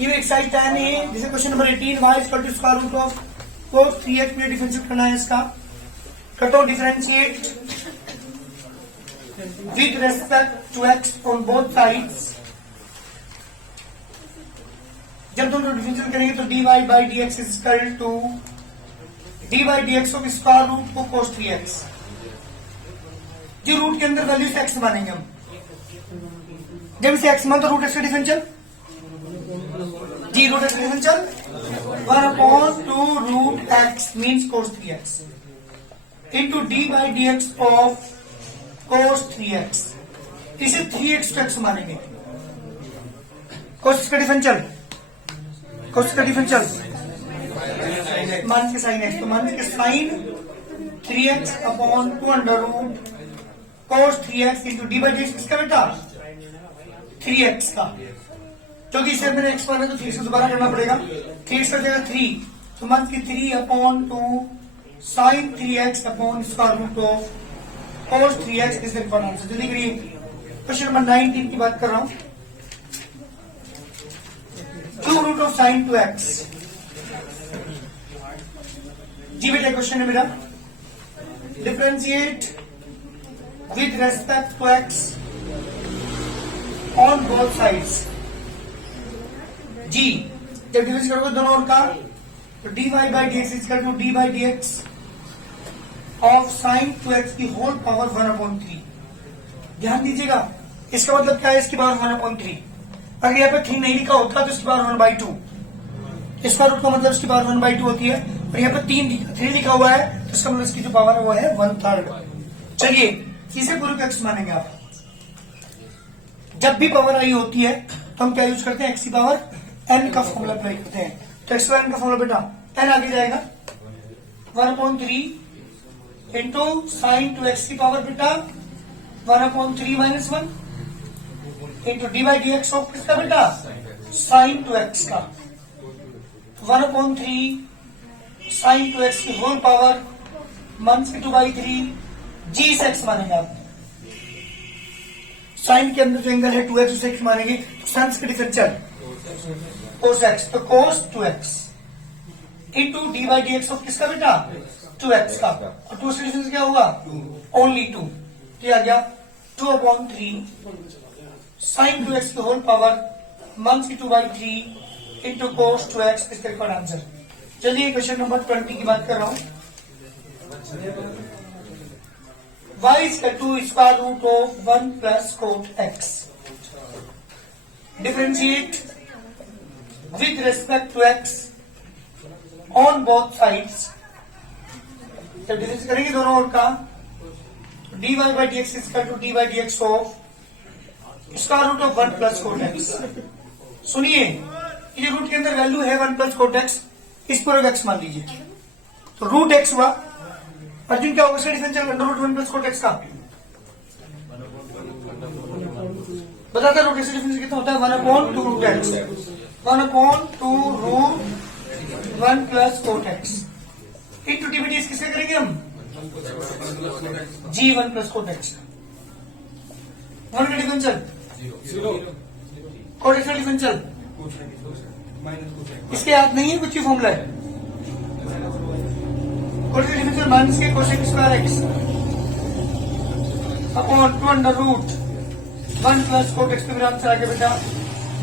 ये एक्सरसाइज 10 है। जैसे question number 18 y equal to square root of cos 3x में डिफरेंशिएट करना है इसका। Cut off differentiate with respect to x on both sides. जब दोनों डिफरेंशिएट करेंगे तो dy by dx is equal to dy dx of square root को cos 3x। जो रूट के अंदर वैल्यू से x मानेंगे हम। जब इसे x मान तो रूट x का डिफरेंशियल जी root x differential 1/2 root x means cos 3x into d by d x of cos 3x। इसे 3x to x मानेंगे। cos का डिफरेंशियल मान के साइन x तो मान के sine 3x upon 2 cos 3x into d by d x किसका बेटा 3x का। क्योंकि इसे मैंने x माना तो 3 से दोबारा करना पड़ेगा। 3x का जगह 3 तो मान की 3/2 sine 3x upon square root of cos 3x is the answer. जल्दी करिए क्वेश्चन नंबर 19 की बात कर रहा हूं। Cube root of sine 2x। जी बेटा क्वेश्चन है मेरा differentiate with respect to x on both sides. जी जब डिफरेंस करोगे दोनों ओर का तो dy by d x equal to d by d x of sine 2x की होल पावर 1/3। ध्यान दीजिएगा इसका मतलब क्या है, इसकी पावर 1/3। अगर यहाँ पे 3 नहीं लिखा होता तो इसकी पावर 1/2। इसका रूट का मतलब इसकी पावर 1/2 होती है और यहाँ पे 3 लिखा हुआ है तो इसका मतलब इसकी जो पावर है वो है 1/3। चलिए इसे पूरे x मानेंगे आप। जब भी पावर आई होती है तो हम क्या यूज करते हैं x की पावर n का फॉर्मूला अप्लाई करते हैं। तो x n का फॉर्मूला बेटा n आगे जाएगा 1/3 इंटू साइन 2x की पावर बेटा 1/3 minus 1 into d by d x of किसका बेटा साइन 2x का 1/3 साइन 2x की होल पावर 1/2/3 जी से x मानेंगे आप। साइन के अंदर जो एंगल है 2x उसे x मानेंगे तो साइन का डिफरेंशियल cos x तो cos 2x into d by d x of किसका बेटा 2x का और 2 से डिफरेंस क्या होगा ओनली 2। क्या आ गया 2/3 साइन 2x की whole power 1/2/3 into cos 2x इसका रिकॉर्ड आंसर। चलिए क्वेश्चन नंबर 20 की बात कर रहा हूं। y is equal to square root of 1 plus cot x। Differentiate with respect to x on both sides। जब डिफरेंस करेंगे दोनों ओर का dy by dx is equal to dy by dx of square root of 1 plus cot x। सुनिए ये root के अंदर value है 1 plus cot x, इस पर x मान लीजिए तो रूट x हुआ। अर्जुन क्या होगा इसका differential under root 1 plus cot x का बताता रूट x डिफरेंस कितना होता है 1/2 root x 1/2 root 1 plus cot x into d by d x किससे करेंगे हम जी 1 प्लस कोट x 1 का डिफरेंशियल कोट x का डिफरेंशियल इसके याद नहीं है कुछ ही फॉर्मूला है डिफरेंशियल माइनस के cosec square x upon 2 under root 1 plus cot x पे मेरा आंसर आ गया बेटा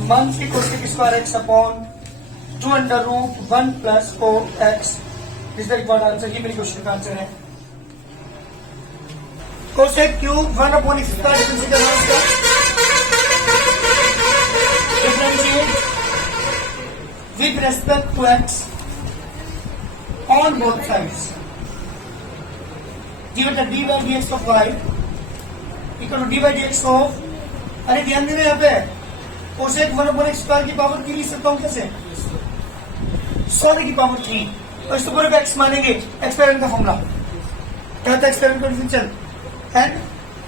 माइनस के cosec square x upon 2 under root 1 plus cot x is the required answer. ये मेरे क्वेश्चन का आंसर है। Cosec cube 1 upon x square differentiate with respect to x on both sides. जी बेटा d by d x of y equal to d by d x of, अरे ध्यान देना यहाँ पे कोसेक 1/x स्क्वायर की पावर 3 लिख सकता हूँ कैसे 100 की पावर 3 और इसको पूरे एक्स मानेंगे एक्सपेरिमेंट का फॉर्मूला क्या था एक्सपेरिमेंट का डिफरेंशियल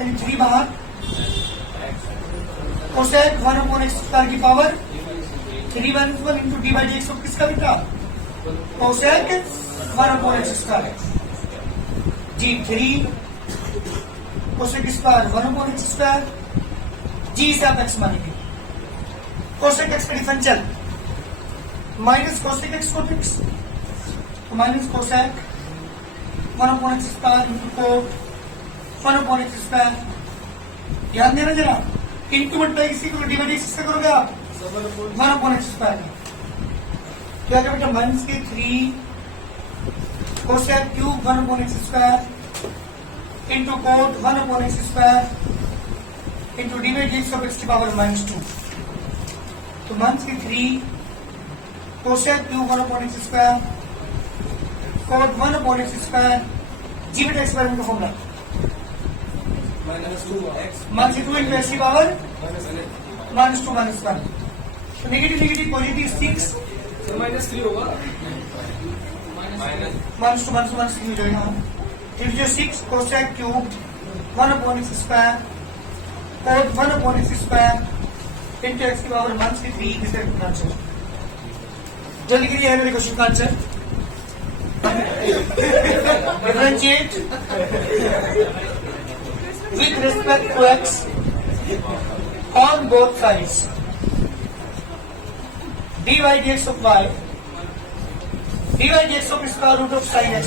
एन 3 बाहर कोसेक 1/x स्क्वायर की power 3 - 1 into d by d x of किसका बेटा कोसेक 1/x स्क्वायर जी 3 कोसेक स्क्वायर 1/x स्क्वायर जी से आप एक्स मानेंगे। कोसेक एक्स का differential minus cosec x cot x, तो minus cosec 1/x square into cot 1/x square. ध्यान देना जरा, इंटू मल्टीप्लाई किसी को डिवाइड किससे करोगे आप 1/x स्क्वायर। क्या क्या बेटा माइनस के 3 cosec cube 1/x square into cot 1/x square into divide of x की पावर -2। तो माइनस के 3 cosec cube 1/x square cot 1/x square जी बेटा एक्सपेरिमेंट का फॉर्मूला माइनस 2 इंटू x की पावर -2 -1। तो नेगेटिव नेगेटिव पॉजिटिव 6 -3 होगा, -2 -3 हो जाएगा। फिर जो 6 cosec cube 1/x square cot 1/x square into x की पावर -3 इज द आंसर। जल्दी करिए है मेरे क्वेश्चन का answer. Differentiate with respect to x on both sides dy dx of y dy dx of square root of sin x।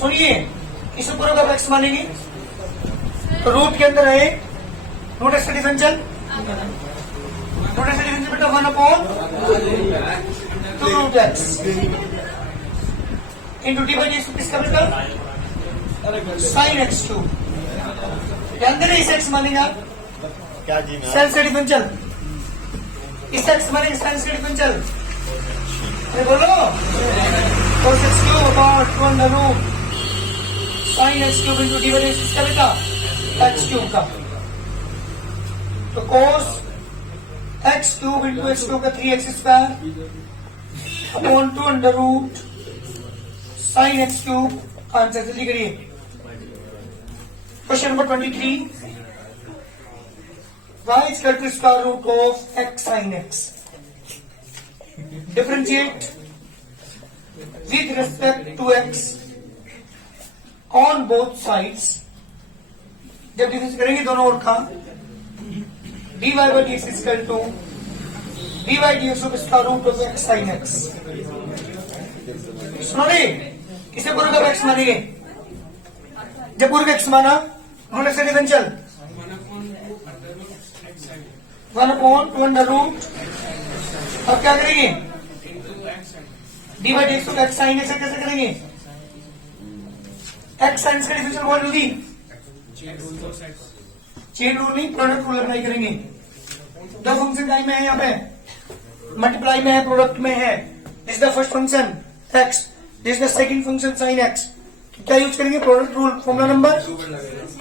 सुनिए, इसे पूरा कब x मानेंगे तो रूट के अंदर है रूट एक्स का डिफरेंशियल, रूट एक्स का डिफरेंशियल बेटा 1/2 root x into d by d x किसका बेटा साइन एक्स क्यूब। अंदर इस एक्स मानेंगे आप क्या जी मैं सेल्स का डिफरेंशियल, इस एक्स मानेंगे साइंस का डिफरेंशियल। अरे बोलो cos x cube upon 2 sin x cube into d by d x किसका बेटा x क्यूब का। तो cos x cube into x cube का 3x square upon 2 sin x cube. Answer जल्दी करिए। Question number 23 y is equal to square root of x sin x। Differentiate with respect to x on both sides। जब difference करेंगे दोनों ओर का dy by dx is equal to dy dx of square root of x sin x। सुनो रे, किसे पूरे का x मानेंगे? जब पूरे का x माना रूट से डिफरेंशियल 1/2 अब क्या करेंगे डी बाई डी एक्स को एक्स साइन एक्स कैसे करेंगे? एक्स साइन का डिफरेंशियल बहुत जल्दी चेन रूल नहीं प्रोडक्ट रूल अप्लाई करेंगे। दो फंक्शन टाइम में है, यहाँ पे मल्टीप्लाई में है, प्रोडक्ट में है। This the first function x, this the second function sine x. क्या यूज करेंगे? Product rule. फॉर्मूला नंबर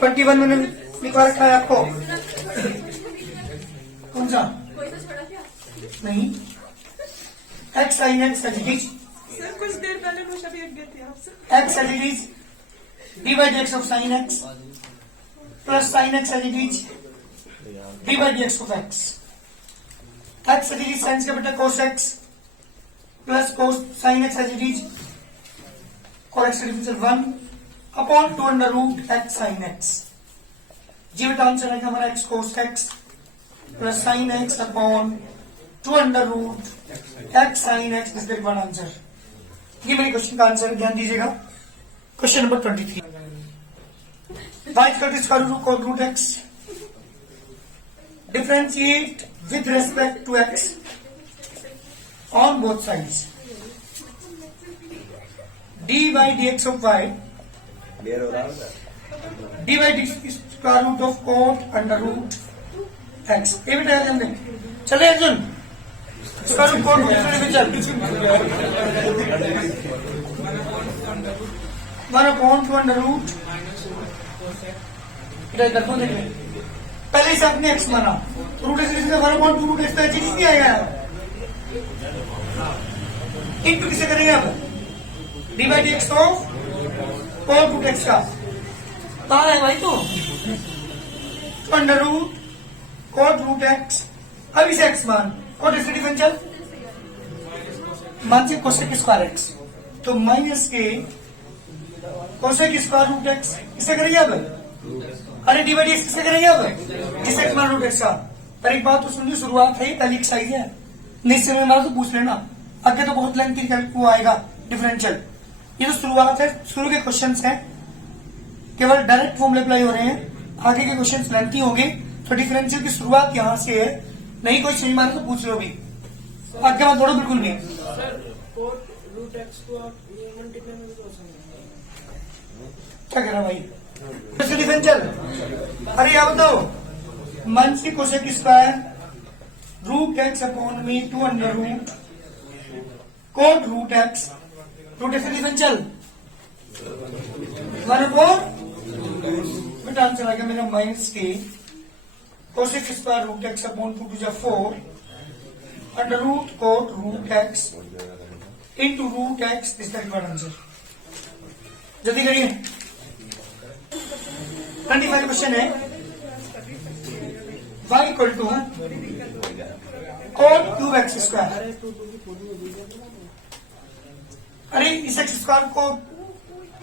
21 मैंने लिखवा रखा है आपको। कौन सा? नहीं, x sine x as it is, sir कुछ देर पहले नोशा भी गए थे आपसे। X as it is d by d x of sine x plus sine x as it is d by d x of x. X as it is sine का बेटा cos x plus cos sine x as it is और x का differential 1/2 x sine x. जी बेटा answer आएगा हमारा x cos x plus sine x upon 2 x sine x is the one answer. ये मेरे क्वेश्चन का आंसर, ध्यान दीजिएगा। Question number 23 y equal to square root x differentiate with respect to x on both sides dy dx of y देर हो रहा है dy dx is square root of cot under root x। ये भी ध्यान दें। चले Arjun, square root cot differential 1/2 इधर को देखें। पहले से आपने x माना तो रूट एक्स 1/2 रूट एक्स चीज नहीं आएगा। इंटू किसे करेंगे आप? D by d x of cot root x का कहा है भाई? तो √ कोट रूट एक्स। अब इसे एक्स मान कोट एक्स डिफरेंशियल मान से कोसेक स्क्वायर एक्स, तो माइनस के कोसेक स्क्वायर रूट एक्स किसे करेंगे अब? अरे डी बाई डी एक्स किसे करेंगे अब? इस एक्स मान रूट एक्स का। पर एक बात तो सुनिए, शुरुआत है, पहली एक्सरसाइज है, निश्चय में मारा तो पूछ लेना। आगे तो बहुत लेंथी वो आएगा डिफरेंशियल। ये तो शुरुआत है, शुरू के क्वेश्चंस हैं, केवल डायरेक्ट फॉर्मूले अप्लाई हो रहे हैं। आगे के क्वेश्चंस लेंथी होंगे, तो डिफरेंशियल की शुरुआत यहां से है। नहीं कोई सही माने तो पूछ लो भी, आगे मत बढ़ो बिल्कुल भी। सर कोट रूट एक्स को आप ये मल्टीप्लाई में भी कर सकते क्या कह रहा भाई? डिफरेंशियल, अरे यहाँ बताओ, मन से cosec square root x upon में 2 under root cot root x differential 1 upon बेटा आंसर आ गया मेरा माइनस के cosec square root x upon 2 two 4 under root cot root x into root x. This the answer. जल्दी करिए। 25 question है। y equal to cot cube x square. अरे इस एक्स स्क्वायर को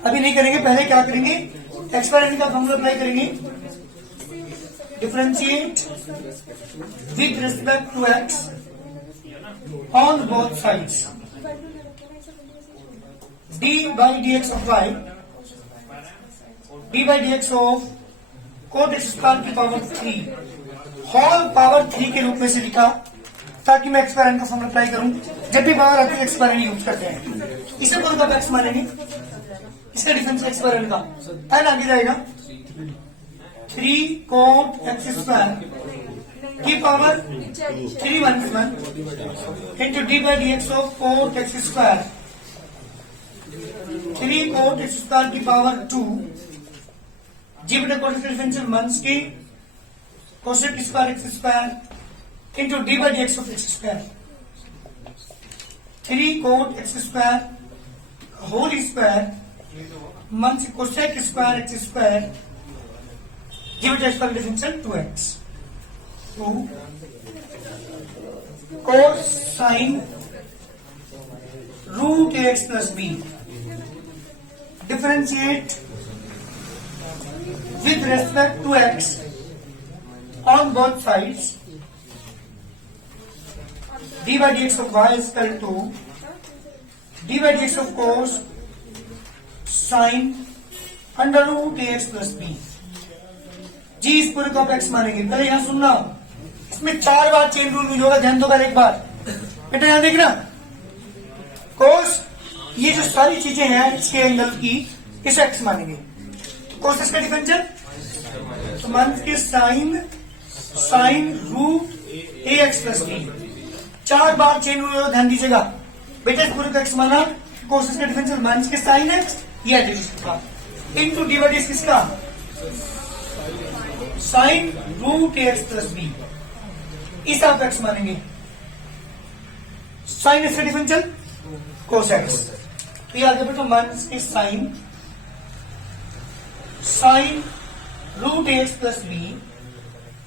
अभी नहीं करेंगे, पहले क्या करेंगे? एक्सपेरिमेंट का फॉर्मूला अप्लाई करेंगे। Differentiate with respect to x on both sides d by dx of y d by dx of cot x square की पावर 3 होल पावर 3 के रूप में से लिखा, ताकि मैं एक्सपेरिमेंट का फॉर्मूला अप्लाई करूं। जब भी पावर आती है एक्सपेरिमेंट यूज करते हैं। इसे कौन कब एक्स मानेंगे? इसका डिफरेंस एक्सपेरिमेंट का एन आगे जाएगा 3 cot x स्क्वायर की power 3 1 into d by d x of cot x square 3 cot x square की पावर 2 जी बटे कोट का डिफरेंशियल माइनस के cosec square x square into d by d x of x square 3 cot x square whole square minus cosec square x square जी बटे x का differential 2x 2 cosine root x plus b. Differentiate with respect to x on both sides. d by dx of y is equal to d by dx of cos sin under root ax plus b। जी इस पूरे को आप x मानेंगे। पहले यहां सुनना, इसमें 4 बार चेन रूल यूज होगा, ध्यान दो पहले एक बार। बेटा यहां देखना, cos ये जो सारी चीजें हैं इसके एंगल की, इसे एक्स मानेंगे। कोस का डिफरेंशियल तो मान के sine root a x plus B. 4 bar chain rule, ध्यान दीजिएगा बेटा। इस पूरे को एक्स माना, कोस का डिफरेंशियल मान के साइन एक्स या इंटू डिवाइड किसका sine root a x plus b, इस आप एक्स मानेंगे। साइन एक्स का डिफरेंशियल कोस एक्स, तो ये आगे बेटा माइनस के sine root x plus b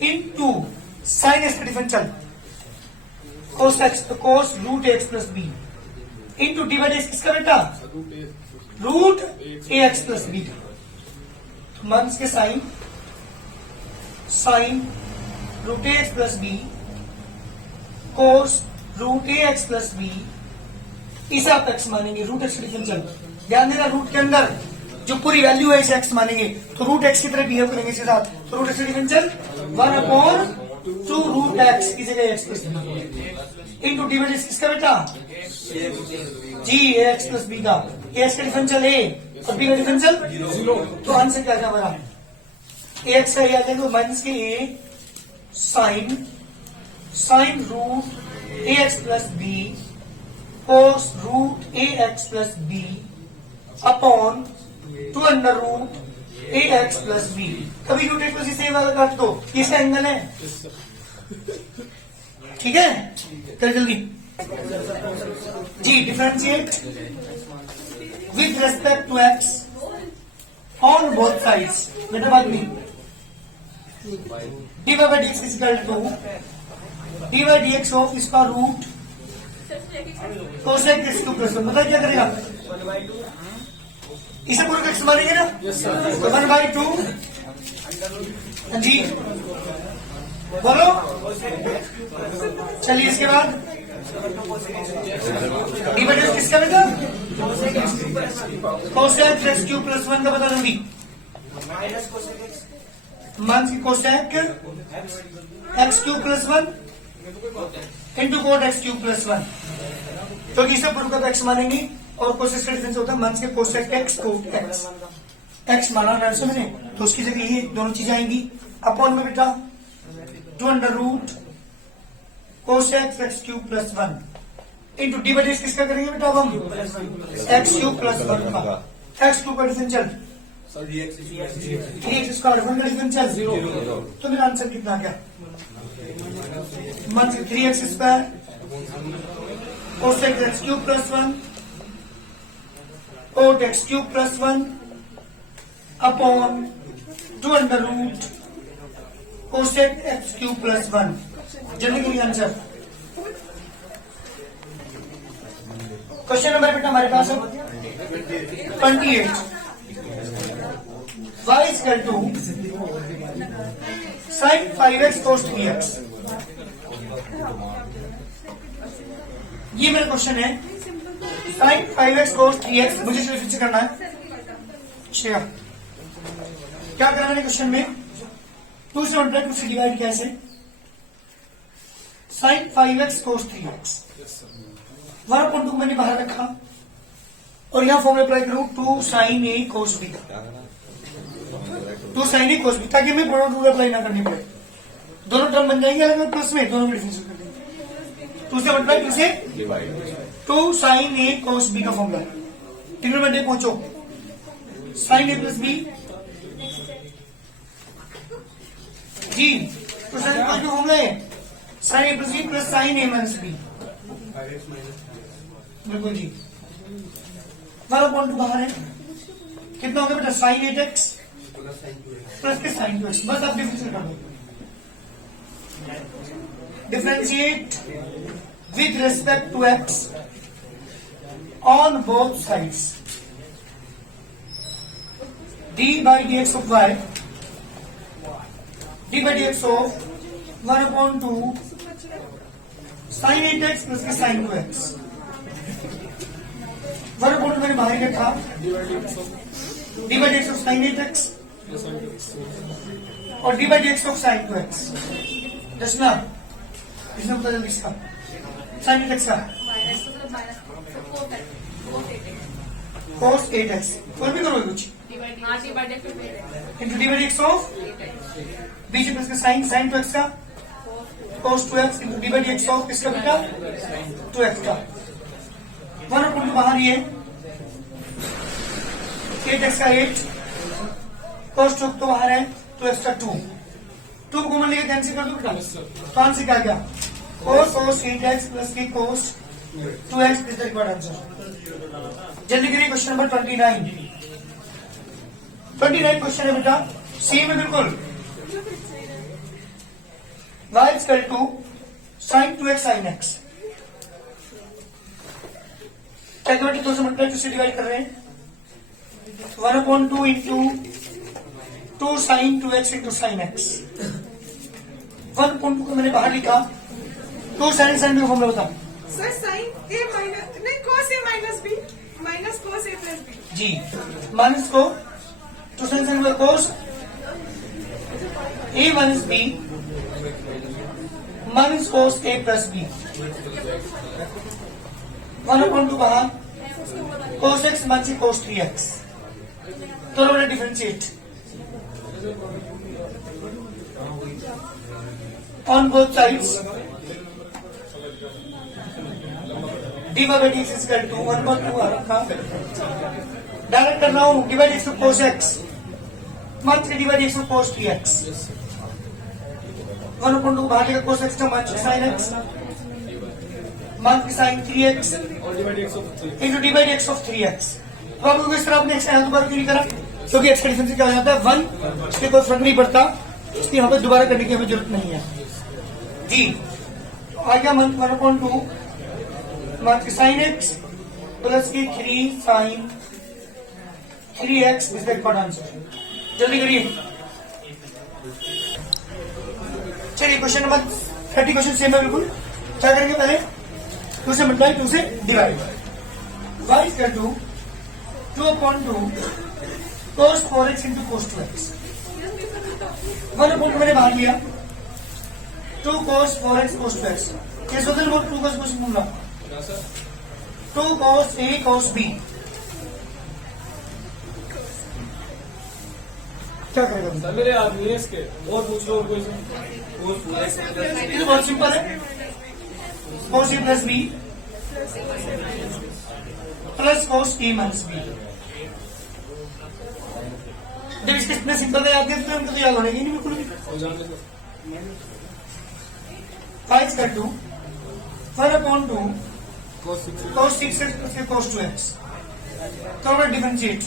into sine x का डिफरेंशियल कोस एक्स, तो cos root x plus b into divide x किसका बेटा root a x plus b. Minus के sine root a x plus b cos root a x plus B, इसे आप x मानेंगे। Root x differential, ध्यान देना root के अंदर जो पूरी वैल्यू है इसे एक्स मानेंगे, तो रूट एक्स की तरह बिहेव करेंगे इसके साथ। तो root x differential 1/2 root x की जगह x plus b into divide किसका बेटा जी ए एक्स प्लस बी का। ए एक्स का डिफरेंशियल ए और बी का डिफरेंशियल 0, तो आंसर क्या था हमारा ए एक्स का आ जाएगा माइनस के a sine root a x plus b cos root a x plus b upon 2 under root a x plus b. कभी रूट एक्स प्लस से वाला काट दो, इसका एंगल है, ठीक है। कर जल्दी जी। Differentiate with respect to x on both sides. बेटा बाद में d by d x is equal to d by d x of इसका root cosec x cube plus 1। मतलब क्या करेगा, इसे पूरे को एक्स मानेंगे ना, 1/2 जी बोलो। चलिए इसके बाद डी बाई डी एक्स किसका बेटा? कोसेक एक्स क्यूब प्लस 1 का बता दूंगी। माइनस कोसेक एक्स मान की cosec x cube plus 1 into coat x cube plus 1, क्योंकि इसे प्रूव करके एक्स मानेंगे और कोसेक का डिफरेंस होता है मान के cosec x cot x. X माना ना से मैंने, तो उसकी जगह ये दोनों चीजें आएंगी अपॉन में बेटा 2 under root cosec x cube plus 1 into d by d x किसका करेंगे बेटा? हम एक्स क्यूब प्लस 1 का। एक्स क्यूब का डिफरेंशियल 3x स्क्वायर 1 का डिफरेंशियल 0, तो मेरा आंसर कितना क्या? मान से 3x square cosec x cube plus 1 cot x cube plus 1 upon 2 under root cosec x cube plus 1। जल्दी करिए आंसर। क्वेश्चन नंबर बेटा हमारे पास है 28। y is equal to sin 5x cos 3x। ये मेरा क्वेश्चन है sin 5x cos 3x। मुझे फिर से करना है शेयर। क्या करना है क्वेश्चन में? 2 से मल्टीप्लाई 2 से डिवाइड कैसे? sin 5x cos 3x 1/2 को मैंने बाहर रखा और यहां फॉर्मूला अप्लाई करूं 2 sin a cos b का, 2 sin a cos b, ताकि मैं प्रोडक्ट रूल अप्लाई ना करनी पड़े। दोनों टर्म बन जाएंगे अलग अलग प्लस में, दोनों में डिफरेंस कर देंगे। 2 से मल्टीप्लाई 2 से 2 sin a cos b का फॉर्मूला। ट्रिग्नोमेट्री पहुंचो sin a प्लस b जी, तो sin a का फॉर्मूला है sin a plus b plus sin a minus b। बिल्कुल जी, 1/2 बाहर है, कितना होगा बेटा? sin 8x प्लस के sin 2x। बस आप डिफरेंशिएट कर दो, differentiate with respect to x on both sides. d by dx of y, d by dx of 1/2 sin 8x plus के sin 2x। 1/2 मैंने बाहर ही रखा, d by dx of sin 8x और d by dx of sin 2x। रचना इसमें बता जल्दी इसका sin 8x का cos 8x और भी करोगे कुछ into d by x of beach plus का sin 2x का cos 2x into d by d x of इसका बेटा 2x का। 1/2 बाहर ये 8x का 8 cos 2 तो बाहर है 2x का 2 कॉमन लेके कैंसिल कर दो बेटा, तो आंसर क्या गया? cos 8x प्लस की cos 2x is the required answer. जल्दी करिए क्वेश्चन नंबर 29 क्वेश्चन है बेटा सी में बिल्कुल y is equal to sin 2x sin x। Calculator 2 से मल्टीप्लाई 2 से डिवाइड कर रहे हैं 1/2 into 2 sin 2x into sin x। 1/2 को मैंने बाहर लिखा, 2 sin sin का फॉर्मूला बता सर sin a माइनस नहीं cos a minus b minus cos a plus b जी। माइनस को 2 sin sin का cos a minus b minus cos a plus b। 1/2 बाहर cos x minus cos 3x, दोनों में differentiate on both sides. D by d x equal to 1/2 रखा, direct कर रहा हूं d by d x of cos x minus d by d x of cos 3x। 1/2 को बाहर लेकर cos x का minus sin x minus sin 3x into d by d x of 3x। अब आप लोग इस तरह अपने x का दोबारा क्यों नहीं करा? क्योंकि x का डिफरेंस क्या हो जाता है 1, इसलिए कोई फर्क नहीं पड़ता, इसलिए यहाँ पर दोबारा करने की हमें जरूरत नहीं है जी। तो आ गया 1/2 माइनस sin x प्लस की 3 sin 3x is the correct answer. जल्दी करिए, चलिए क्वेश्चन नंबर 30 क्वेश्चन सेम है बिल्कुल। क्या करेंगे पहले 2 से मल्टीप्लाई 2 से divide y is equal to 2/2 cos 4x into cos 2x 1/2 मैंने बाहर लिया 2 cos 4x cos 2x ये सोचते हैं 2 cos cos बोल रहा 2 cos a cos b क्या करेगा तुम? सर मेरे आदमी है इसके और पूछ लो और कोई से ये तो बहुत सिंपल है cos a plus b plus cos a minus b जब इसके इतने सिंपल है याद करते हैं हमको तो याद होने की नहीं बिल्कुल भी हो जाने sir y is equal to 1/2 cos 6 cos 6x plus cos 2x तो हमें differentiate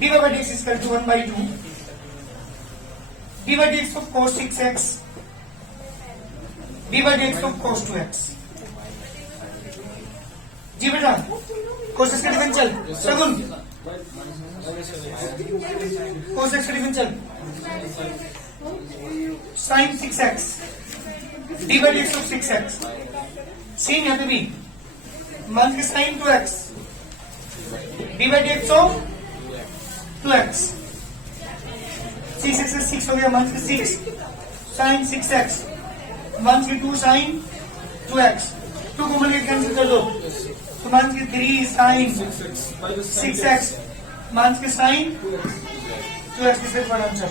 dy by dx is equal to 1/2 dy by dx of cos 6x dy by dx of cos 2x जी बेटा cos x का differential सगुन cos x का differential sin 6x dy by dx of 6x same यहाँ पे भी मान के sin 2x dy by dx of 2x 6x से 6 हो गया मान के 6 sin 6x मान के 2 sin 2x 2 को मिलकर कैंसिल कर दो तो मान के 3 sin 6x मान के sin 2x के सिर्फ वन आंसर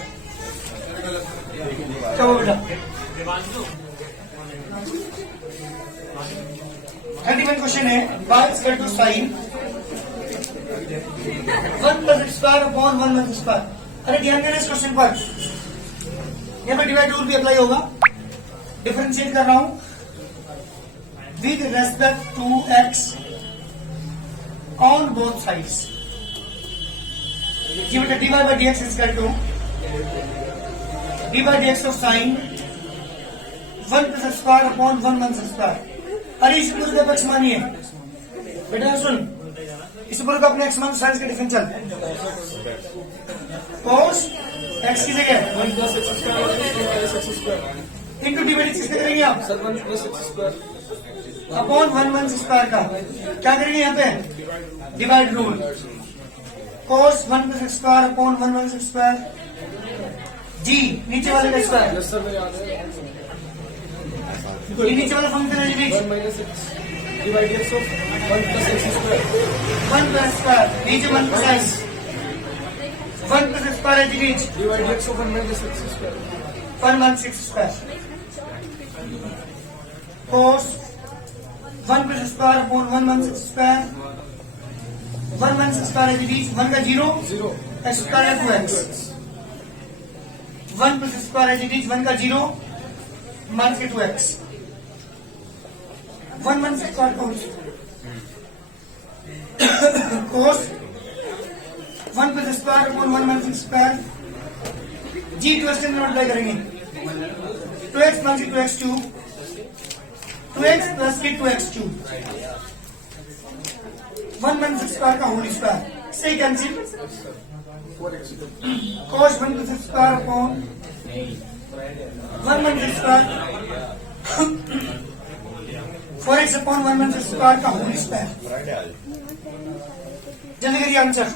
क्या हो बेटा 31 क्वेश्चन है y is equal to sin 1 plus x square upon 1 minus square अरे ध्यान देना इस क्वेश्चन पर यहाँ पे डिवाइड रूल भी अप्लाई होगा डिफरेंशिएट कर रहा हूं with respect to x on both sides जी बेटा dy by dx is equal to dy by dx of sin 1 plus x square upon 1 minus square अरे इस पूरे का पक्ष मानिए बेटा सुन इस पूरे का अपने x मान साइंस का डिफरेंशियल cos x की जगह 1 plus x square और 1 minus x square into dy by dx किससे करेंगे आप sir 1 plus x square upon 1 minus square का क्या करेंगे यहाँ पे divide rule cos 1 plus x square upon 1 minus square जी नीचे वाले का स्क्वायर यस सर मेरे याद है ये नीचे वाला फंक्शन है जी 1 minus x divided of 1 plus x square 1 plus square नीचे 1 plus 1 plus स्क्वायर है जी नीचे divided of 1 minus x square 1 minus 6 square cos 1 plus square upon 1 minus square 1 minus square है जी बीच 1 का 0 0 x स्क्वायर है 2x 1 plus स्क्वायर है जी बीच 1 का 0 मान के 2x 1 minus square cos 1 plus square upon 1 minus square जी 2x से मल्टीप्लाई करेंगे 2x मान के 2x क्यूब 2x प्लस के 2x क्यूब 1 minus स्क्वायर का होल स्क्वायर से cancel cos 1 plus square upon 1 minus square 4x upon 1 minus square का whole square जल्दी करिए आंसर